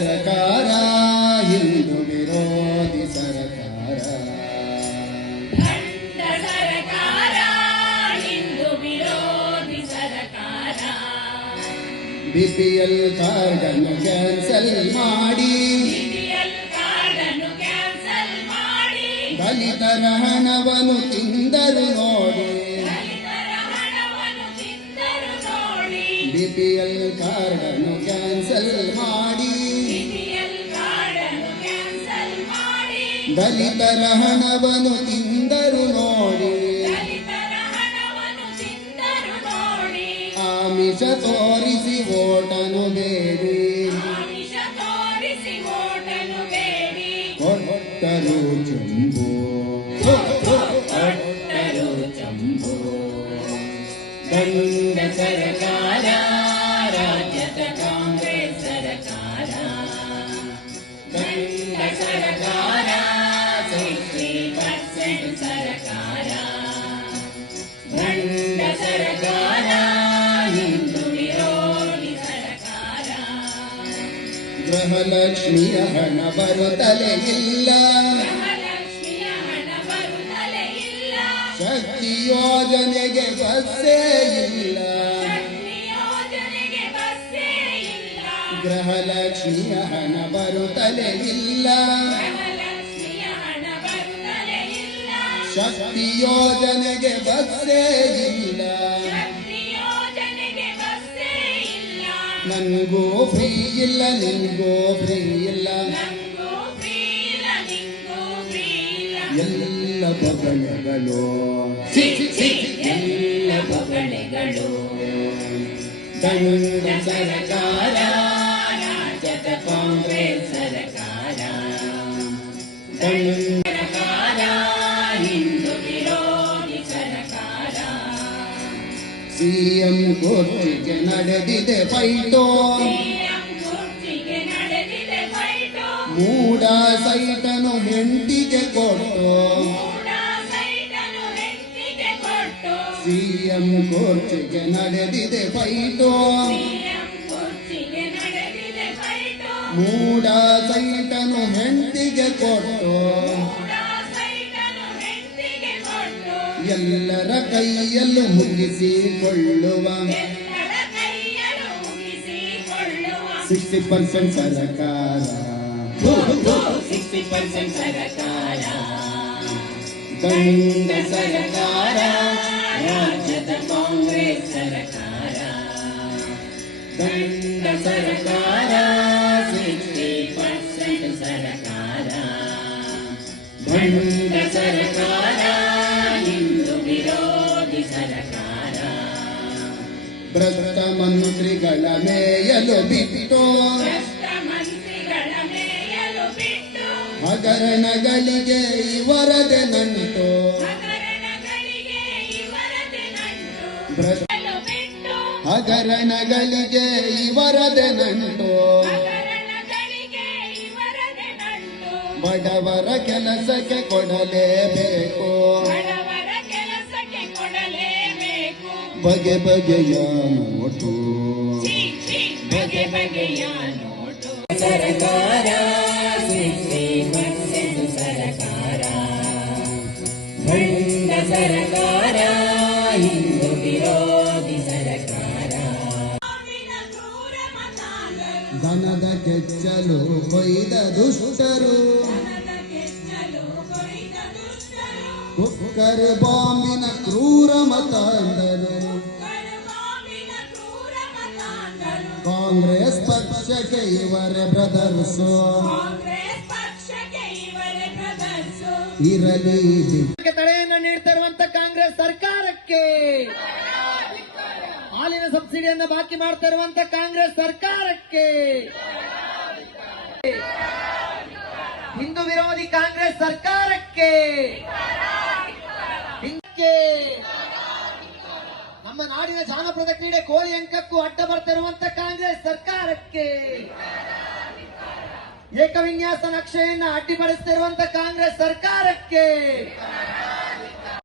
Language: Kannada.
ಸರಕಾರ ಹಿಂದೂ ವಿರೋಧಿ ಸರಕಾರ. ಸರಕಾರ ಹಿಂದೂ ವಿರೋಧಿ ಸರಕಾರ. ಬಿಪಿಎಲ್ ಕಾರ್ಡ್ ಅನ್ನು ಕ್ಯಾನ್ಸಲ್ ಮಾಡಿ. ಬಿಪಿಎಲ್ ಕಾರ್ಡ್ ಅನ್ನು ಕ್ಯಾನ್ಸಲ್ ಮಾಡಿ. ದಲಿತರ ಹಣವನ್ನು ತಿಂದರು ನೋಡಿ. ದಲಿತರ ಹಣವನ್ನು ತಿಂದರು ನೋಡಿ. ಬಿಪಿಎಲ್ ಕಾರ್ಡ್ ಅನ್ನು ಕ್ಯಾನ್ಸಲ್ ಮಾಡಿ. ದಲಿತರ ಹಣವನ್ನು ತಿಂದರು ನೋಡಿ. ದಲಿತರ ಹಣವನ್ನು ತಿಂದರು ನೋಡಿ. ಆಮಿಷ ತೋರಿಸಿ ಓಟನು ಬೇಡಿ. ಆಮಿಷ ತೋರಿಸಿ ಓಟನು ಬೇಡಿ. ಕೊಟ್ಟರು ಚುಂಬು. ಕೊಟ್ಟರು ಚಂಬು. ದಂಡ ಸರ್ಕಾರ ರಾಜ್ಯದ ಗೃಹಲಕ್ಷ್ಮಿಯ ಹಣ ಬರುತ್ತಲೇ ಇಲ್ಲ. ಶಕ್ತಿ ಯೋಜನೆಗೆ ಬಸ್ಸೇ ಇಲ್ಲ. ಗೃಹಲಕ್ಷ್ಮಿಯ ಹಣ ಬರುತ್ತಲೇ ಇಲ್ಲ. ಶಕ್ತಿ ಯೋಜನೆಗೆ ಬಸ್ಸೇ ಇಲ್ಲ. ನನ್ಗೂ ಫ್ರೀ ಇಲ್ಲ ನಿನಗೂ ಫ್ರೀ ಇಲ್ಲ. ಎಲ್ಲ ಬಗಳೆಗಳು ಎಲ್ಲ ಬಗಳೆಗಳು ದಂಡ ಸರ್ಕಾರ. ಸಿಎಂ ಕೋರ್ಟಿಗೆ ನಡೆದಿದೆ ಫೈಟೋ. ಮೂಡ ಸೈಟನು ಹೆಂಟಿಗೆ ಕೊಟ್ಟು. ಸಿಎಂ ಕೋರ್ಟಿಗೆ ನಡೆದಿದೆ ಫೈಟು. ಮೂಡ ಸೈಟನು ಹೆಂಟಿಗೆ ಕೊಟ್ಟು. ಎಲ್ಲರ ಕೈಯಲ್ಲೂ ಮುಗಿಸಿಕೊಳ್ಳುವ. ಎಲ್ಲರ ಕೈಯಲು ಮುಗಿಸಿಕೊಳ್ಳುವ. ಸಿಕ್ಸ್ಟಿ ಪರ್ಸೆಂಟ್ ಸರ್ಕಾರ. ಸಿಕ್ಸ್ಟಿ ಪರ್ಸೆಂಟ್ ಸರ್ಕಾರ. ದಂಡ ಸರ್ಕಾರ ರಾಜ್ಯದ ಕಾಂಗ್ರೆಸ್ ಸರ್ಕಾರ. ದಂಡ ಸರ್ಕಾರ ಸಿಕ್ಸ್ಟಿ ಪರ್ಸೆಂಟ್ ಸರ್ಕಾರ. ದಂಡ ಸರ್ಕಾರ ಭ್ರಷ್ಟ ಮಂತ್ರಿಗಳ ಮೇಯಲು ಬಿಟ್ಟು. ಹಗರಣಗಳಿಗೆ ಇವರದೆ ನಂಟು. ಹಗರಣಗಳಿಗೆ ಇವರದೆ ನಂಟು. ಬಡವರ ಕೆಲಸಕ್ಕೆ ಕೊಡಲೇಬೇಕು. ಬಗೆ ಬಗೆಯ ನೋಟು. ಬಗೆ ಬಗೆಯ ನೋಟು. ಸರಕಾರ ಸರಕಾರ. ಭಂಡ ಸರ್ಕಾರ ಹಿಂದೂ ವಿರೋಧಿ ಸರಕಾರ. ದನದ ಕೆಚ್ಚಲು ಕೊಯ್ದ ದುಷ್ಟರು. ಕುಕ್ಕರ್ ಬಾಂಬಿನ ಕ್ರೂರ ಮತಾಂಧರು ಕಾಂಗ್ರೆಸ್ ಪಕ್ಷಕ್ಕೆ ಇವರೇ ಬ್ರದರ್ಸು. ಇರಲಿ ತಡೆಯನ್ನು ತಡೆಯನ್ನ ನೀಡ್ತಿರುವಂತ ಕಾಂಗ್ರೆಸ್ ಸರ್ಕಾರಕ್ಕೆ. ಹಾಲಿನ ಸಬ್ಸಿಡಿಯನ್ನು ಬಾಕಿ ಮಾಡ್ತಾ ಇರುವಂತ ಕಾಂಗ್ರೆಸ್ ಸರ್ಕಾರಕ್ಕೆ. ಹಿಂದೂ ವಿರೋಧಿ ಕಾಂಗ್ರೆಸ್ ಸರ್ಕಾರಕ್ಕೆ. ನಾಡಿನ ಜಾನಪದ ಕ್ರೀಡೆ ಕೋಳಿ ಅಂಕಕ್ಕೂ ಅಡ್ಡ ಬರ್ತಿರುವಂತ ಕಾಂಗ್ರೆಸ್ ಸರ್ಕಾರಕ್ಕೆ. ಏಕವಿನ್ಯಾಸ ನಕ್ಷೆಯನ್ನ ಅಡ್ಡಿಪಡಿಸ್ತಿರುವಂತ ಕಾಂಗ್ರೆಸ್ ಸರ್ಕಾರಕ್ಕೆ.